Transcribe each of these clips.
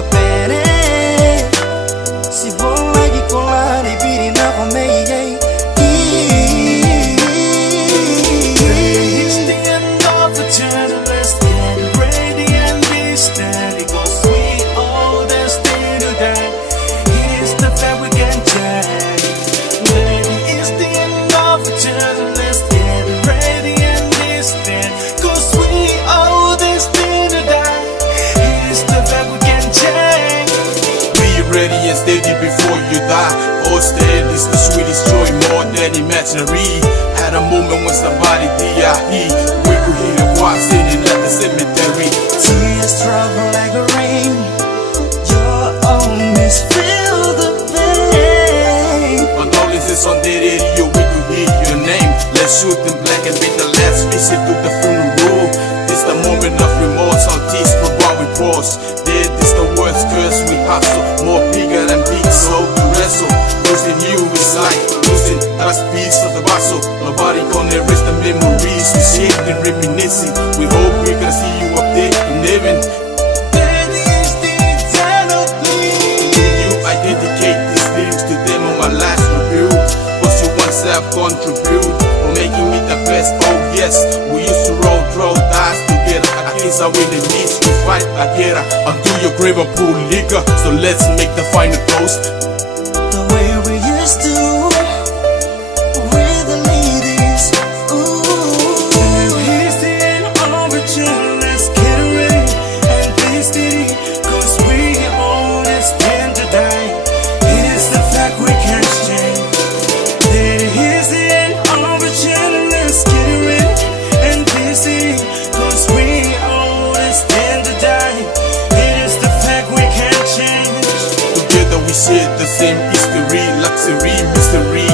Nikabane. Si vou lagi colar e vir na Romei. It's the end of the journey. Let's get ready and be steady, 'cause we all destined to die. Here's the fact we can change. It's the end of the journey. Let's get ready and be steady, 'cause we all destined to die. Here's the fact we can change. Be ready and steady before you die. Oh, steady is the sweetest joy, more than imaginary. Had a moment when somebody D.I.E. We could hear the choir singing at the cemetery. Tears travel like a rain. Your always feel the pain. Condolences on the radio, we could hear your name. Let's shoot them black and be the last visit to the funeral. This the moment of remorse, on tears for what we pause. Death is the worst curse, we hustle, more bigger than big, so we wrestle. Losing you is like losing the last piece of the puzzle. Nobody gonna erase the memories we shared and reminiscing. We hope we can see you up there in heaven. That is the eternal plea. You, I dedicate these lyrics to them on my last review, 'cause you once have contribute for making me the best. Oh yes, we used to roll dice together against our enemies. We fight together until your grave and pull liquor. So let's make the final toast. The way we used to with the ladies. Ooh. Here's the end of the journey. Let's get ready and be steady, 'cause we all destined to die. Here's the fact we can't change. Here's the end of the journey. Let's get ready and be steady, 'cause we all destined to die. Here's the fact we can't change. Together we share the same history, luxury, mystery.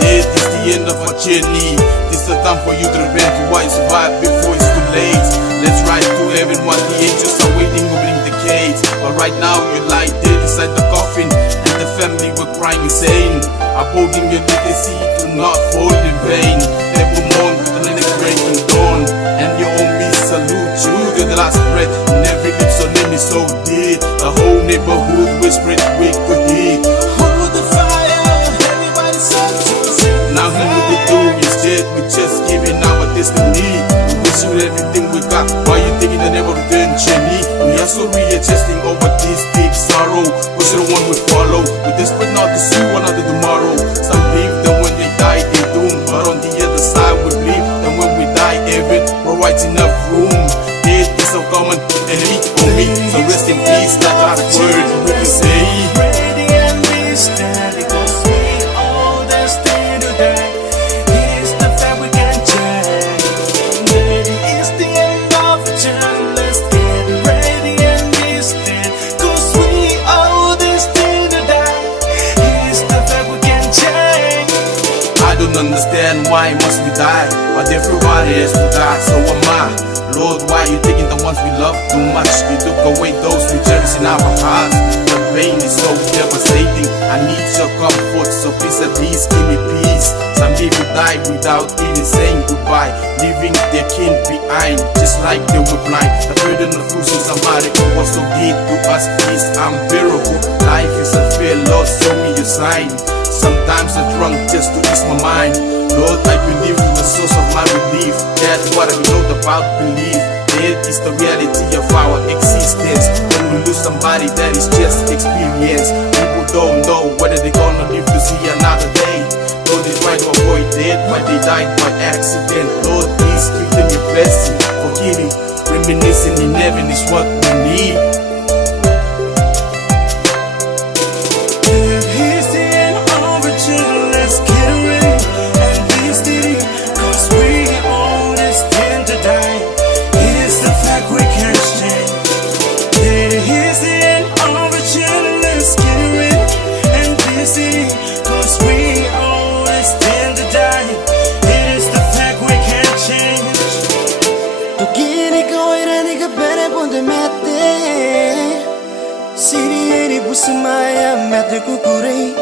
Death is the end of our journey. This is the time for you to repent to why you survive before it's too late. Let's ride to heaven while the angels are waiting opening the gates. But right now you lie dead inside the coffin, and the family were crying insane, upholding your legacy to not fall in vain. They will mourn to the next breaking dawn, and your own me salute you to the last breath. And every lips on name is so dead, the whole neighborhood whispering we could hear. Hold the fire, everybody said to sing. Now who would we do instead? We just giving our destiny. We wish you everything we got. Why you thinking the never return journey? We are so readjusting over this deep sorrow. We should the one we follow. We desperate not to see one another tomorrow. Some believe that when they die they doomed, but on the other side we believe that when we die heaven provides enough room. Death is a common enemy for me, so rest in peace. That last word we can say. Ready and be steady, 'cause we all destined to die. Here's the fact we can change. It's the end of the journey. Let's get ready and be steady, 'cause we all destined to die. Here's the fact we can change. I don't understand why must we die, but everybody has to die, so am I. Lord, why you taking the ones we love too much? You took away those we cherish in our hearts. The pain is so devastating, I need your comfort, so please at least give me peace. Some people die without even saying goodbye, leaving their kin behind, just like they were blind. The burden of losing somebody who was so dear to us is unbearable. Life is unfair, Lord, show me your sign. Sometimes I'm drunk just to ease my mind. Lord, I believe in the source of my relief. That's what I know about belief. Death is the reality of our existence. When we lose somebody, that is just experience. People don't know whether they're gonna live to see another day. Though they try to avoid death, but they died by accident. Lord, please give them your blessing. Forgiving, reminiscing in heaven is what we need. Here's the end of the journey. Let's get ready and be steady, 'cause we all destined to die. Here's the fact we can't change. Here's the end of the journey. Let's get ready and be steady, 'cause we all destined to die. Here's the fact we can't change. Tokira koira Nikabane ponte mete. Siri eri busamaya mete kukurei.